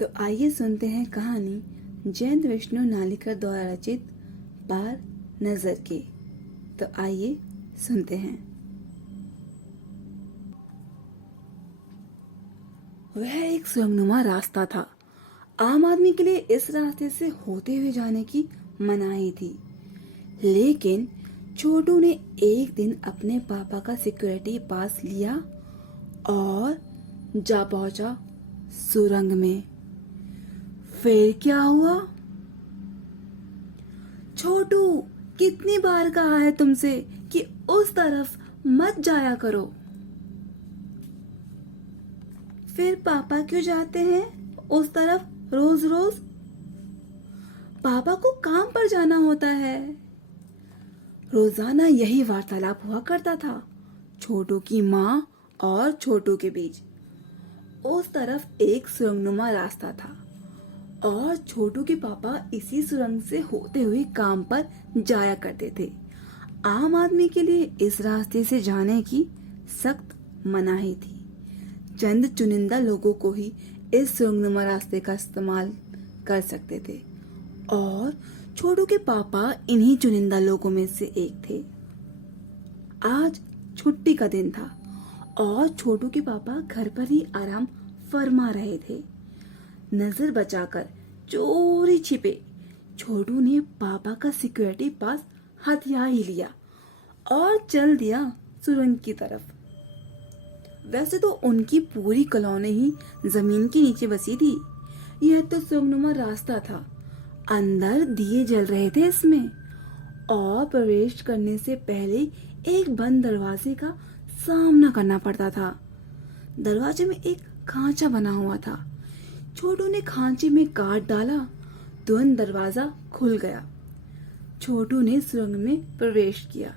तो आइए सुनते हैं कहानी जयंत विष्णु नालिकर द्वारा रचित पार नजर की। तो आइए सुनते हैं। वह एक सुरंगनुमा रास्ता था। आम आदमी के लिए इस रास्ते से होते हुए जाने की मनाही थी, लेकिन छोटू ने एक दिन अपने पापा का सिक्योरिटी पास लिया और जा पहुंचा सुरंग में। फिर क्या हुआ? छोटू, कितनी बार कहा है तुमसे कि उस तरफ मत जाया करो। फिर पापा क्यों जाते हैं उस तरफ रोज रोज? पापा को काम पर जाना होता है। रोजाना यही वार्तालाप हुआ करता था छोटू की माँ और छोटू के बीच। उस तरफ एक सुरंगनुमा रास्ता था और छोटू के पापा इसी सुरंग से होते हुए काम पर जाया करते थे। आम आदमी के लिए इस रास्ते से जाने की सख्त मनाही थी। चंद चुनिंदा लोगों को ही इस सुरंगनुमा रास्ते का इस्तेमाल कर सकते थे और छोटू के पापा इन्हीं चुनिंदा लोगों में से एक थे। आज छुट्टी का दिन था और छोटू के पापा घर पर ही आराम फरमा रहे थे। नजर बचाकर चोरी छिपे छोटू ने पापा का सिक्योरिटी पास हथिया ही लिया और चल दिया सुरंग की तरफ। वैसे तो उनकी पूरी कॉलोनी ही जमीन के नीचे बसी थी। यह तो सुरंगनुमा रास्ता था। अंदर दिए जल रहे थे इसमें और प्रवेश करने से पहले एक बंद दरवाजे का सामना करना पड़ता था। दरवाजे में एक खांचा बना हुआ था। छोटू ने खांचे में काट डाला, तुरंत दरवाजा खुल गया। छोटू ने सुरंग में प्रवेश किया।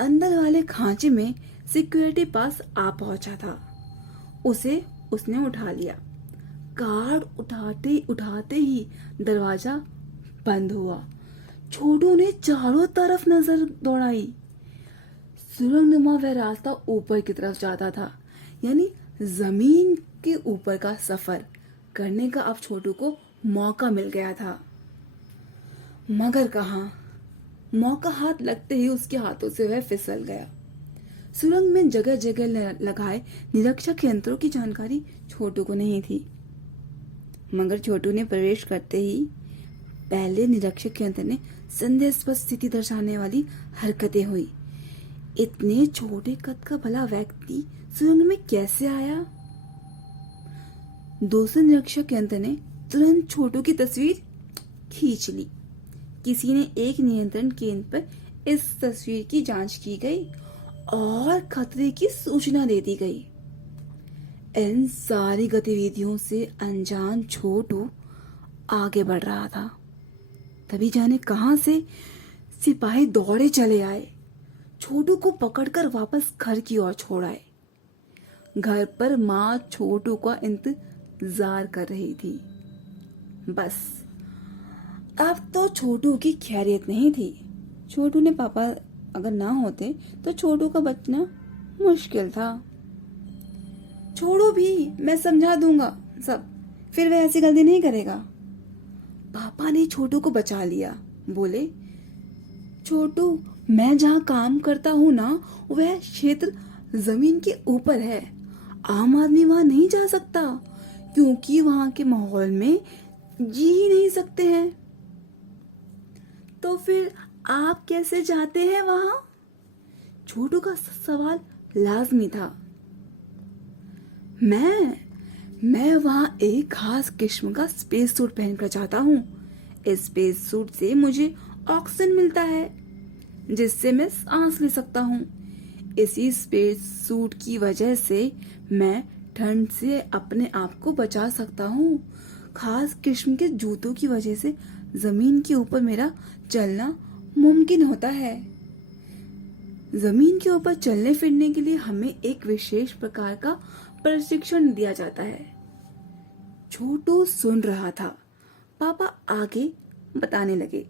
अंदर वाले खांचे में सिक्योरिटी पास आ पहुंचा था। उसने उठा लिया। कार्ड उठाते उठाते ही दरवाजा बंद हुआ। छोटू ने चारों तरफ नजर दौड़ाई। सुरंगनुमा वह रास्ता ऊपर की तरफ जाता था, यानी जमीन के ऊपर का सफर करने का अब छोटू को मौका मिल गया था। मगर कहाँ, मौका हाथ लगते ही उसके हाथों से वह फिसल गया। सुरंग में जगह जगह लगाए निरीक्षक यंत्रों की जानकारी छोटू को नहीं थी, मगर छोटू ने प्रवेश करते ही पहले निरीक्षक यंत्र ने संदेहास्पद स्थिति दर्शाने वाली हरकतें हुई। इतने छोटे कद का भला व्यक्ति सुरंग में कैसे आया? दूसरे निरीक्षक यंत्र ने तुरंत छोटू की तस्वीर खींच ली। किसी ने एक नियंत्रण केंद्र पर इस तस्वीर की जांच की गई और खतरे की सूचना दे दी गई। इन सारी गतिविधियों से अनजान छोटू आगे बढ़ रहा था। तभी जाने कहां से सिपाही दौड़े चले आए। छोटू को पकड़कर वापस घर की ओर छोड़ आए। घर पर माँ छोटू का इंतजार कर रही थी। बस अब तो छोटू की खैरियत नहीं थी। छोटू ने पापा अगर ना होते तो छोटू का बचना मुश्किल था। छोड़ो भी, मैं समझा दूंगा सब, फिर वह ऐसी गलती नहीं करेगा। पापा ने छोटू को बचा लिया। बोले, छोटू, मैं जहाँ काम करता हूँ ना, वह क्षेत्र जमीन के ऊपर है। आम आदमी वहां नहीं जा सकता क्योंकि वहां के माहौल में जी ही नहीं सकते हैं। तो फिर आप कैसे जाते हैं वहां? छोटू का सवाल लाजमी था। मैं वहां एक खास किस्म का स्पेस सूट पहनकर जाता हूँ। इस स्पेस सूट से मुझे ऑक्सीजन मिलता है जिससे मैं सांस ले सकता हूँ। इसी स्पेस सूट की वजह से मैं ठंड से अपने आप को बचा सकता हूँ। खास किस्म के जूतों की वजह से जमीन के ऊपर मेरा चलना मुमकिन होता है। जमीन के ऊपर चलने फिरने के लिए हमें एक विशेष प्रकार का प्रशिक्षण दिया जाता है। छोटू सुन रहा था। पापा आगे बताने लगे।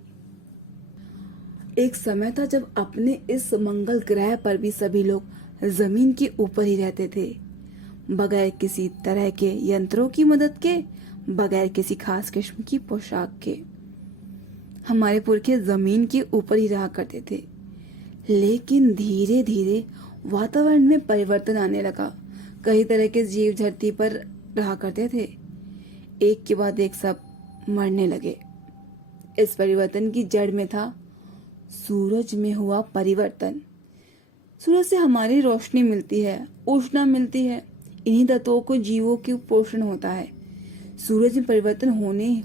एक समय था जब अपने इस मंगल ग्रह पर भी सभी लोग जमीन के ऊपर ही रहते थे, बगैर किसी तरह के यंत्रों की मदद के। बगैर किसी खास किस्म की पोशाक के। हमारे पुरखे जमीन के ऊपर ही रहा करते थे, लेकिन धीरे धीरे वातावरण में परिवर्तन आने लगा। कई तरह के जीव धरती पर रहा करते थे, एक के बाद एक सब मरने लगे। इस परिवर्तन की जड़ में था सूरज में हुआ परिवर्तन। सूरज से हमारी रोशनी मिलती है, ऊष्मा मिलती है। इन्हीं तत्वों को जीवों के पोषण होता है। सूरज में परिवर्तन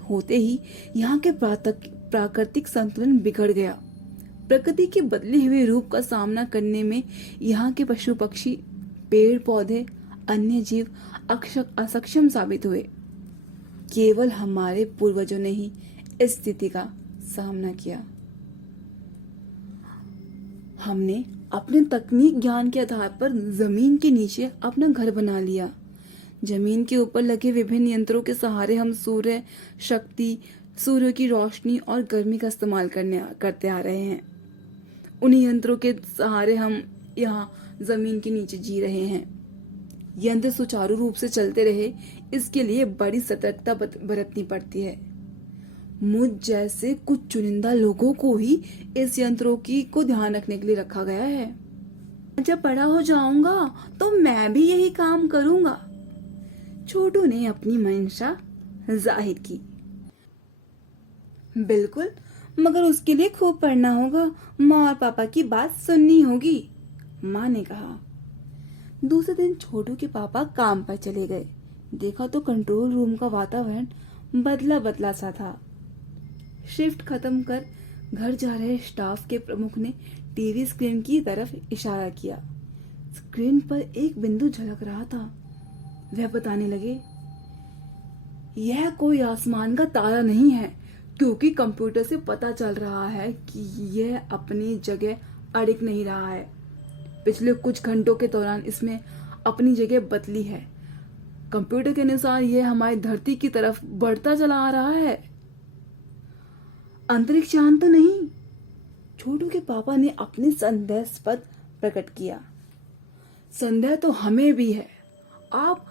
होते ही यहाँ के प्राकृतिक संतुलन बिगड़ गया। प्रकृति के बदले हुए रूप का सामना करने में यहाँ के पशु पक्षी, पेड़ पौधे, अन्य जीव असक्षम साबित हुए। केवल हमारे पूर्वजों ने ही इस स्थिति का सामना किया। हमने अपने तकनीक ज्ञान के आधार पर जमीन के नीचे अपना घर बना लिया। जमीन के ऊपर लगे विभिन्न यंत्रों के सहारे हम सूर्य शक्ति, सूर्य की रोशनी और गर्मी का इस्तेमाल करते आ रहे हैं। उन्हीं यंत्रों के सहारे हम यहाँ जमीन के नीचे जी रहे हैं। यंत्र सुचारू रूप से चलते रहे, इसके लिए बड़ी सतर्कता बरतनी पड़ती है। मुझ जैसे कुछ चुनिंदा लोगों को ही इस यंत्रों को ध्यान रखने के लिए रखा गया है। जब बड़ा हो जाऊंगा तो मैं भी यही काम करूंगा। छोटू ने अपनी मंशा जाहिर की। बिल्कुल, मगर उसके लिए खूब पढ़ना होगा, माँ और पापा की बात सुननी होगी, माँ ने कहा। दूसरे दिन छोटू के पापा काम पर चले गए। देखा तो कंट्रोल रूम का वातावरण बदला बदला सा था। शिफ्ट खत्म कर घर जा रहे स्टाफ के प्रमुख ने टीवी स्क्रीन की तरफ इशारा किया। स्क्रीन पर एक बिंदु झलक रहा था। वह बताने लगे, यह कोई आसमान का तारा नहीं है, क्योंकि कंप्यूटर से पता चल रहा है कि यह अपनी जगह अड़िग नहीं रहा है। पिछले कुछ घंटों के दौरान इसमें अपनी जगह बदली है। कंप्यूटर के अनुसार यह हमारी धरती की तरफ बढ़ता चला आ रहा है। अंतरिक्ष यान तो नहीं? छोटू के पापा ने अपने संदेहास्पद प्रकट किया। संदेह तो हमें भी है। आप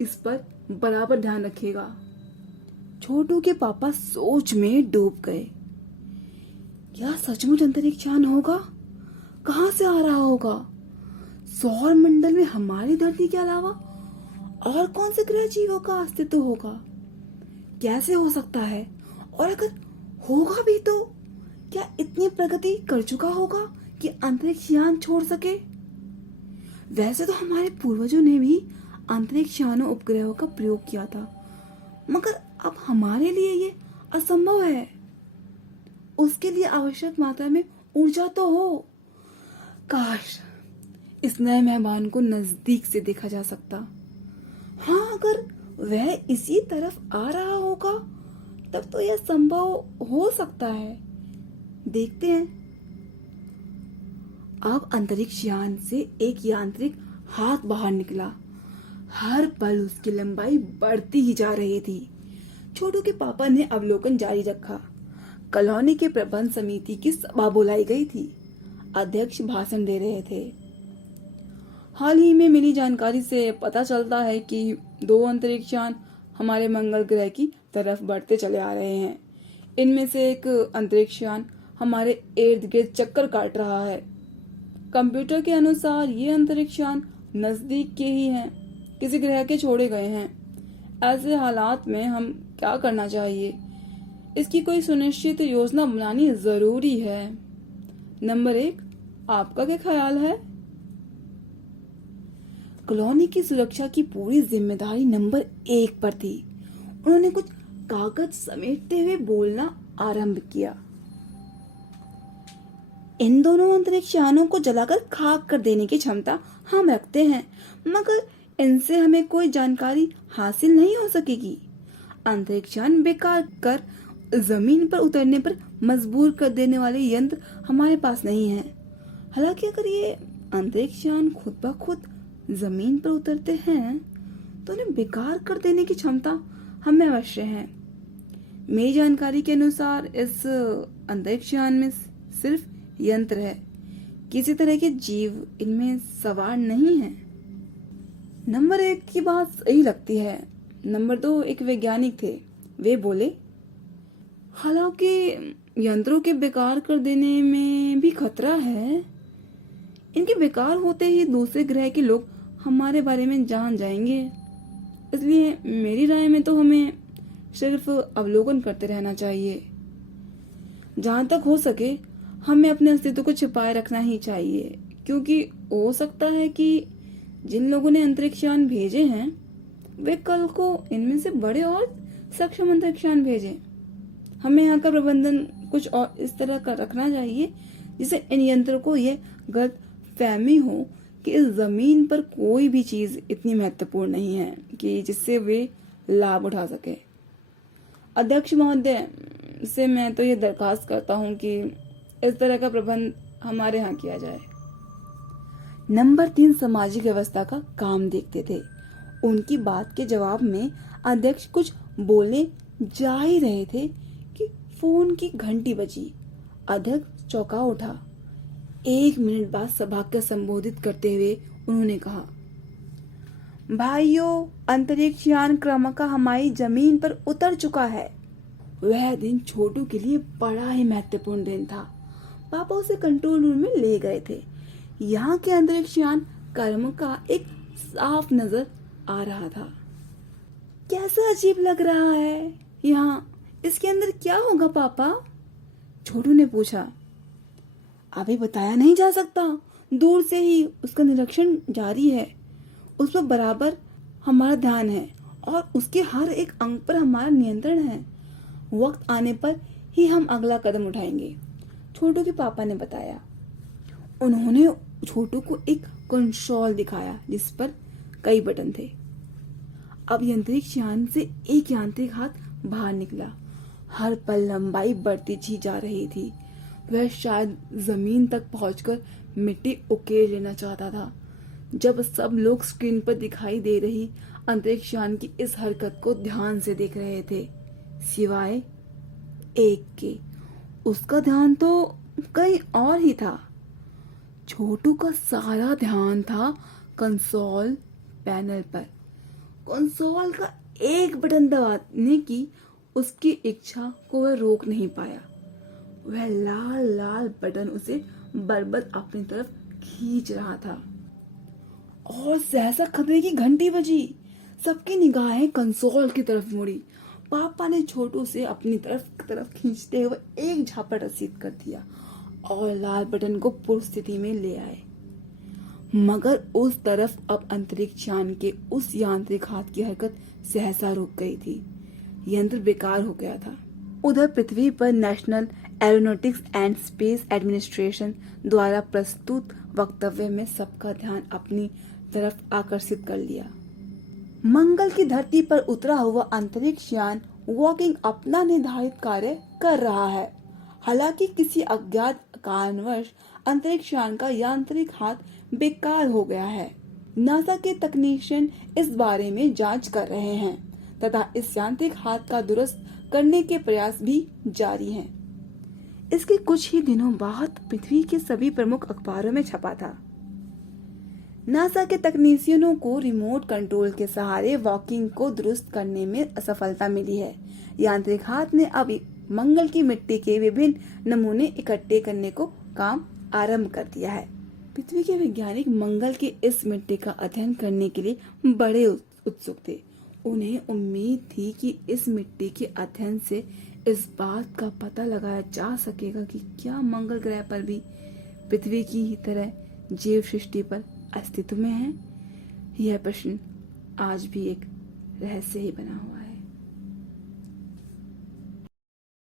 इस पर बराबर ध्यान रखिएगा। छोटू के पापा सोच में डूब गए। क्या सचमुच अंतरिक्ष यान होगा? कहां से आ रहा होगा? सौर मंडल में हमारी धरती के अलावा और कौन से ग्रह जीवों का अस्तित्व होगा? कैसे हो सकता है? और अगर होगा भी तो क्या इतनी प्रगति कर चुका होगा कि अंतरिक्ष यान छोड़ सके? वैसे तो हमारे पूर्वजों ने भी अंतरिक्ष यानों उपग्रहों का प्रयोग किया था, मगर अब हमारे लिए ये असंभव है। उसके लिए आवश्यक मात्रा में ऊर्जा तो हो। काश इस नए मेहमान को नजदीक से देखा जा सकता। हाँ, अगर वह इसी तरफ आ रहा होगा तब तो यह संभव हो सकता है। देखते हैं। अब अंतरिक्ष यान से एक यांत्रिक हाथ बाहर निकला। हर पल उसकी लंबाई बढ़ती ही जा रही थी। छोटू के पापा ने अवलोकन जारी रखा। कॉलोनी के प्रबंध समिति की सभा बुलाई गई थी। अध्यक्ष भाषण दे रहे थे। हाल ही में मिली जानकारी से पता चलता है कि 2 अंतरिक्ष यान हमारे मंगल ग्रह की तरफ बढ़ते चले आ रहे हैं। इनमें से एक अंतरिक्ष यान हमारे इर्द गिर्द चक्कर काट रहा है। कंप्यूटर के अनुसार ये अंतरिक्ष यान नजदीक के ही हैं, किसी ग्रह के छोड़े गए हैं। ऐसे हालात में हम क्या करना चाहिए? इसकी कोई सुनिश्चित योजना बनानी जरूरी है। नंबर 1, आपका क्या ख्याल है? कॉलोनी की सुरक्षा की पूरी जिम्मेदारी नंबर 1 पर थी। उन्होंने कुछ कागज समेटते हुए बोलना आरंभ किया। इन दोनों अंतरिक्ष यानों को जलाकर खाक कर देने की क्षमता हम रखते हैं, मगर इनसे हमें कोई जानकारी हासिल नहीं हो सकेगी। अंतरिक्ष यान बेकार कर जमीन पर उतरने पर मजबूर कर देने वाले यंत्र हमारे पास नहीं है। हालांकि अगर ये अंतरिक्ष यान खुद ब खुद जमीन पर उतरते हैं तो उन्हें बेकार कर देने की क्षमता हमें अवश्य है। मेरी जानकारी के अनुसार इस अंतरिक्ष यान में सिर्फ यंत्र है, किसी तरह के जीव इनमें सवार नहीं है। नंबर 1 की बात सही लगती है, नंबर 2 एक वैज्ञानिक थे। वे बोले, हालांकि यंत्रों के बेकार कर देने में भी खतरा है। इनके बेकार होते ही दूसरे ग्रह के लोग हमारे बारे में जान जाएंगे। इसलिए मेरी राय में तो हमें सिर्फ अवलोकन करते रहना चाहिए। जहां तक हो सके हमें अपने अस्तित्व को छिपाए रखना ही चाहिए, क्योंकि हो सकता है कि जिन लोगों ने अंतरिक्ष यान भेजे हैं वे कल को इनमें से बड़े और सक्षम अंतरिक्ष यान भेजें। हमें यहाँ का प्रबंधन कुछ और इस तरह का रखना चाहिए जिससे इन यंत्रों को यह गलत फहमी हो कि इस जमीन पर कोई भी चीज इतनी महत्वपूर्ण नहीं है कि जिससे वे लाभ उठा सके। अध्यक्ष महोदय से मैं तो ये दरखास्त करता हूँ कि इस तरह का प्रबंध हमारे यहाँ किया जाए। नंबर 3 सामाजिक व्यवस्था का काम देखते थे। उनकी बात के जवाब में अध्यक्ष कुछ बोलने जा ही रहे थे कि फोन की घंटी बजी। अध्यक्ष चौंका उठा। 1 मिनट बाद सभा को संबोधित करते हुए उन्होंने कहा, भाइयों, अंतरिक्ष यान क्रमशः हमारी जमीन पर उतर चुका है। वह दिन छोटू के लिए बड़ा ही महत्वपूर्ण दिन था। पापा उसे कंट्रोल रूम में ले गए थे। यहाँ के अंतरिक्ष यान कर्म का एक साफ नजर आ रहा था। कैसा अजीब लग रहा है यहाँ, इसके अंदर क्या होगा पापा? छोटू ने पूछा। अभी बताया नहीं जा सकता, दूर से ही उसका निरीक्षण जारी है। उस पर बराबर हमारा ध्यान है और उसके हर एक अंग पर हमारा नियंत्रण है। वक्त आने पर ही हम अगला कदम उठाएंगे, छोटू के पापा ने बताया। उन्होंने छोटू को एक कंसोल दिखाया जिस पर कई बटन थे। अब अंतरिक्ष यान से एक यांत्रिक हाथ बाहर निकला। हर पल लंबाई बढ़ती ही जा रही थी। वह शायद जमीन तक पहुंचकर मिट्टी उकेर लेना चाहता था। जब सब लोग स्क्रीन पर दिखाई दे रही अंतरिक्ष यान की इस हरकत को ध्यान से देख रहे थे, सिवाय एक के। उसका ध्यान तो कहीं और ही था। छोटू का सारा ध्यान था कंसोल पैनल पर। कंसोल का एक बटन दबाने की उसकी इच्छा को वह रोक नहीं पाया। वह लाल लाल बटन उसे बरबस अपनी तरफ खींच रहा था। और सहसा खतरे की घंटी बजी। सबकी निगाहें कंसोल की तरफ मुड़ी। पापा ने छोटू से अपनी तरफ खींचते हुए एक झापट रसीद कर दिया और लाल बटन को पूर्व स्थिति में ले आए। मगर उस तरफ अब अंतरिक्ष यान के उस यांत्रिक हाथ की हरकत सहसा रुक गई थी। यंत्र बेकार हो गया था। उधर पृथ्वी पर national aeronautics and space administration द्वारा प्रस्तुत वक्तव्य में सबका ध्यान अपनी तरफ आकर्षित कर लिया। मंगल की धरती पर उतरा हुआ अंतरिक्ष यान वॉकिंग अपना निर्धारित कार्य कर रहा है। हालांकि किसी अज्ञात कारणवश अंतरिक्ष यान का यांत्रिक हाथ बेकार हो गया है। नासा के तकनीशियन इस बारे में जांच कर रहे हैं तथा इस यांत्रिक हाथ का दुरुस्त करने के प्रयास भी जारी हैं। इसके कुछ ही दिनों बाद पृथ्वी के सभी प्रमुख अखबारों में छपा था। नासा के तकनीशियनों को रिमोट कंट्रोल के सहारे वॉकिंग को दुरुस्त करने में असफलता मिली है। यांत्रिक हाथ ने अब मंगल की मिट्टी के विभिन्न नमूने इकट्ठे करने को काम आरंभ कर दिया है। पृथ्वी के वैज्ञानिक मंगल की इस मिट्टी का अध्ययन करने के लिए बड़े उत्सुक थे। उन्हें उम्मीद थी कि इस मिट्टी के अध्ययन से इस बात का पता लगाया जा सकेगा कि क्या मंगल ग्रह पर भी पृथ्वी की ही तरह जीव सृष्टि पर अस्तित्व में है। यह प्रश्न आज भी एक रहस्य ही बना हुआ है।